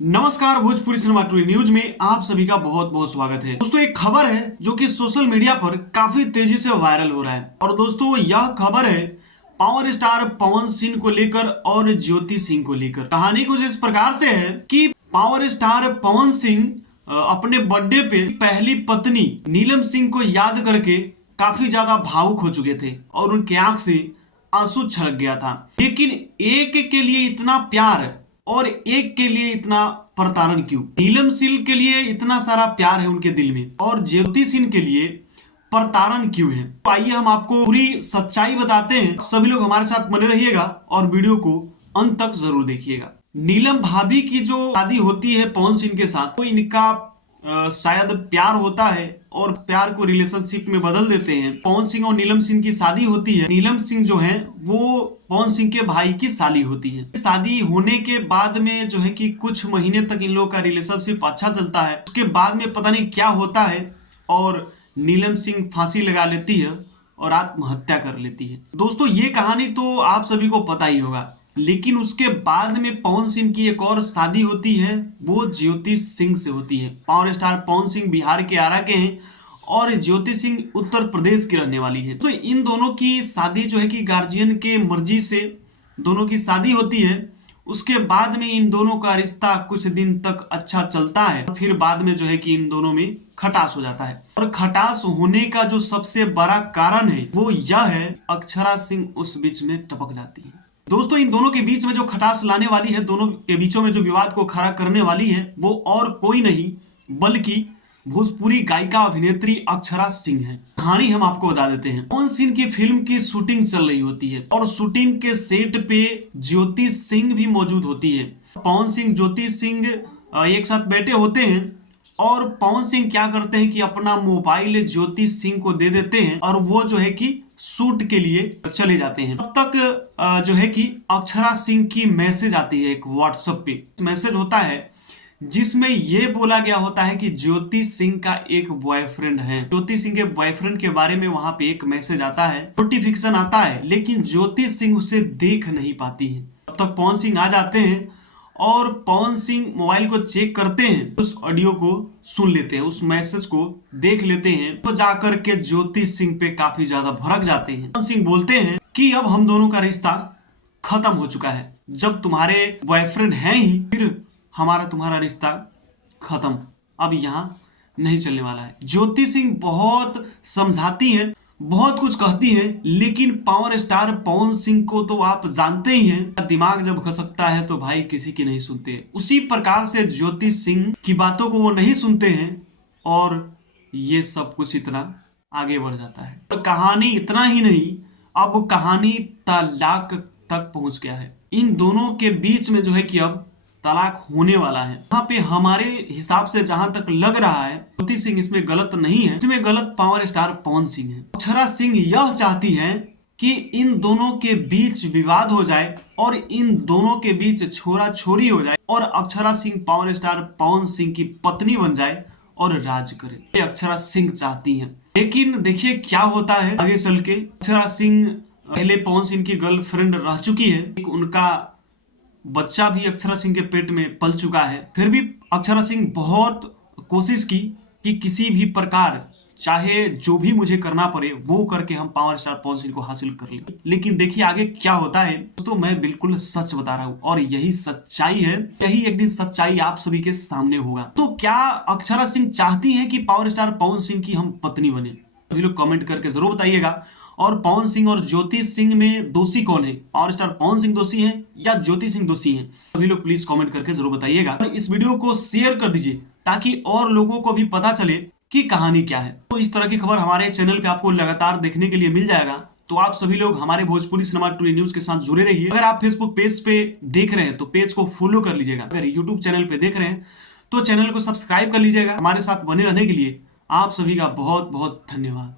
नमस्कार, Bhojpuri cinema today news में आप सभी का बहुत बहुत स्वागत है। दोस्तों, एक खबर है जो कि सोशल मीडिया पर काफी तेजी से वायरल हो रहा है। और दोस्तों, यह खबर है पावर स्टार पवन सिंह को लेकर और ज्योति सिंह को लेकर। कहानी कुछ इस प्रकार से है कि पावर स्टार पवन सिंह अपने बर्थडे पे पहली पत्नी नीलम सिंह को याद करके काफी ज्यादा भावुक हो चुके थे और उनकी आंख से आंसू छलक गया था। लेकिन एक के लिए इतना प्यार और एक के लिए इतना प्रताड़न क्यों? नीलम सिंह के लिए इतना सारा प्यार है उनके दिल में और ज्योति सिंह के लिए प्रताड़न क्यों है? तो आइए हम आपको पूरी सच्चाई बताते हैं। सभी लोग हमारे साथ बने रहिएगा और वीडियो को अंत तक जरूर देखिएगा। नीलम भाभी की जो शादी होती है पवन सिंह के साथ, तो इनका शायद प्यार होता है और प्यार को रिलेशनशिप में बदल देते हैं। पवन सिंह और नीलम सिंह की शादी होती है। नीलम सिंह जो है वो पवन सिंह के भाई की साली होती है। शादी होने के बाद में जो है कि कुछ महीने तक इन लोगों का रिलेशनशिप अच्छा चलता है। उसके बाद में पता नहीं क्या होता है और नीलम सिंह फांसी लगा लेती है और आत्महत्या कर लेती है। दोस्तों, ये कहानी तो आप सभी को पता ही होगा। लेकिन उसके बाद में पवन सिंह की एक और शादी होती है, वो ज्योति सिंह से होती है। पावर स्टार पवन सिंह बिहार के आरा के हैं और ज्योति सिंह उत्तर प्रदेश की रहने वाली है। तो इन दोनों की शादी जो है कि गार्जियन के मर्जी से दोनों की शादी होती है। उसके बाद में इन दोनों का रिश्ता कुछ दिन तक अच्छा चलता है, फिर बाद में जो है कि इन दोनों में खटास हो जाता है। और खटास होने का जो सबसे बड़ा कारण है वो यह है, अक्षरा सिंह उस बीच में टपक जाती है। दोस्तों, इन दोनों के बीच में जो खटास लाने वाली है, दोनों के बीचों में जो विवाद को खड़ा करने वाली है, वो और कोई नहीं बल्कि भोजपुरी गायिका अभिनेत्री अक्षरा सिंह है। कहानी हम आपको बता देते हैं। पवन सिंह की फिल्म की शूटिंग चल रही होती है और शूटिंग के सेट पे ज्योति सिंह भी मौजूद होती है। पवन सिंह ज्योति सिंह एक साथ बैठे होते हैं और पवन सिंह क्या करते हैं कि अपना मोबाइल ज्योति सिंह को दे देते हैं और वो जो है कि शूट के लिए चले जाते हैं। तब तक जो है कि अक्षरा सिंह की मैसेज आती है एक व्हाट्सएप पे। मैसेज होता है जिसमें ये बोला गया होता है कि ज्योति सिंह का एक बॉयफ्रेंड है। ज्योति सिंह के बॉयफ्रेंड के बारे में वहां पे एक मैसेज आता है, नोटिफिकेशन आता है, लेकिन ज्योति सिंह उसे देख नहीं पाती है। तब तक पवन सिंह आ जाते हैं और पवन सिंह मोबाइल को चेक करते हैं, उस ऑडियो को सुन लेते हैं, उस मैसेज को देख लेते हैं। तो जाकर के ज्योति सिंह पे काफी ज्यादा भड़क जाते हैं। पवन सिंह बोलते हैं कि अब हम दोनों का रिश्ता खत्म हो चुका है। जब तुम्हारे बॉयफ्रेंड हैं ही, फिर हमारा तुम्हारा रिश्ता खत्म, अब यहाँ नहीं चलने वाला है। ज्योति सिंह बहुत समझाती हैं, बहुत कुछ कहती हैं, लेकिन पावर स्टार पवन सिंह को तो आप जानते ही हैं, दिमाग जब खसकता है तो भाई किसी की नहीं सुनते। उसी प्रकार से ज्योति सिंह की बातों को वो नहीं सुनते हैं और ये सब कुछ इतना आगे बढ़ जाता है। और कहानी इतना ही नहीं, अब कहानी तलाक तक पहुंच गया है। इन दोनों के बीच में जो है कि अब तलाक होने वाला है। यहाँ पे हमारे हिसाब से जहां तक लग रहा है, ज्योति सिंह इसमें गलत नहीं है, इसमें गलत पावर स्टार पवन सिंह है। अक्षरा सिंह यह चाहती है कि इन दोनों के बीच विवाद हो जाए और इन दोनों के बीच छोरा छोरी हो जाए और अक्षरा सिंह पावर स्टार पवन सिंह की पत्नी बन जाए और राज करे। ये अक्षरा सिंह चाहती है। लेकिन देखिए क्या होता है आगे चल के। अक्षरा सिंह पहले पवन सिंह की गर्लफ्रेंड रह चुकी है, उनका बच्चा भी अक्षरा सिंह के पेट में पल चुका है। फिर भी अक्षरा सिंह बहुत कोशिश की कि किसी भी प्रकार, चाहे जो भी मुझे करना पड़े, वो करके हम पावर स्टार पवन सिंह को हासिल कर लें। लेकिन देखिए आगे क्या होता है। तो मैं बिल्कुल सच बता रहा हूँ और यही सच्चाई है। यही एक दिन सच्चाई आप सभी के सामने होगा। तो क्या अक्षरा सिंह चाहती है कि पावर स्टार पवन सिंह की हम पत्नी बने? सभी लोग कमेंट करके जरूर बताइएगा। और पवन सिंह और ज्योति सिंह में दोषी कौन है? पावर स्टार पवन सिंह दोषी है या ज्योति सिंह दोषी है? सभी लोग प्लीज कमेंट करके जरूर बताइएगा और इस वीडियो को शेयर कर दीजिए ताकि और लोगों को भी पता चले कि कहानी क्या है। तो इस तरह की खबर हमारे चैनल पे आपको लगातार देखने के लिए मिल जाएगा। तो आप सभी लोग हमारे भोजपुरी सिनेमा टुडे न्यूज के साथ जुड़े रहिए। अगर आप फेसबुक पेज पे देख रहे हैं तो पेज को फॉलो कर लीजिएगा। अगर यूट्यूब चैनल पे देख रहे हैं तो चैनल को सब्सक्राइब कर लीजिएगा। हमारे साथ बने रहने के लिए आप सभी का बहुत बहुत धन्यवाद।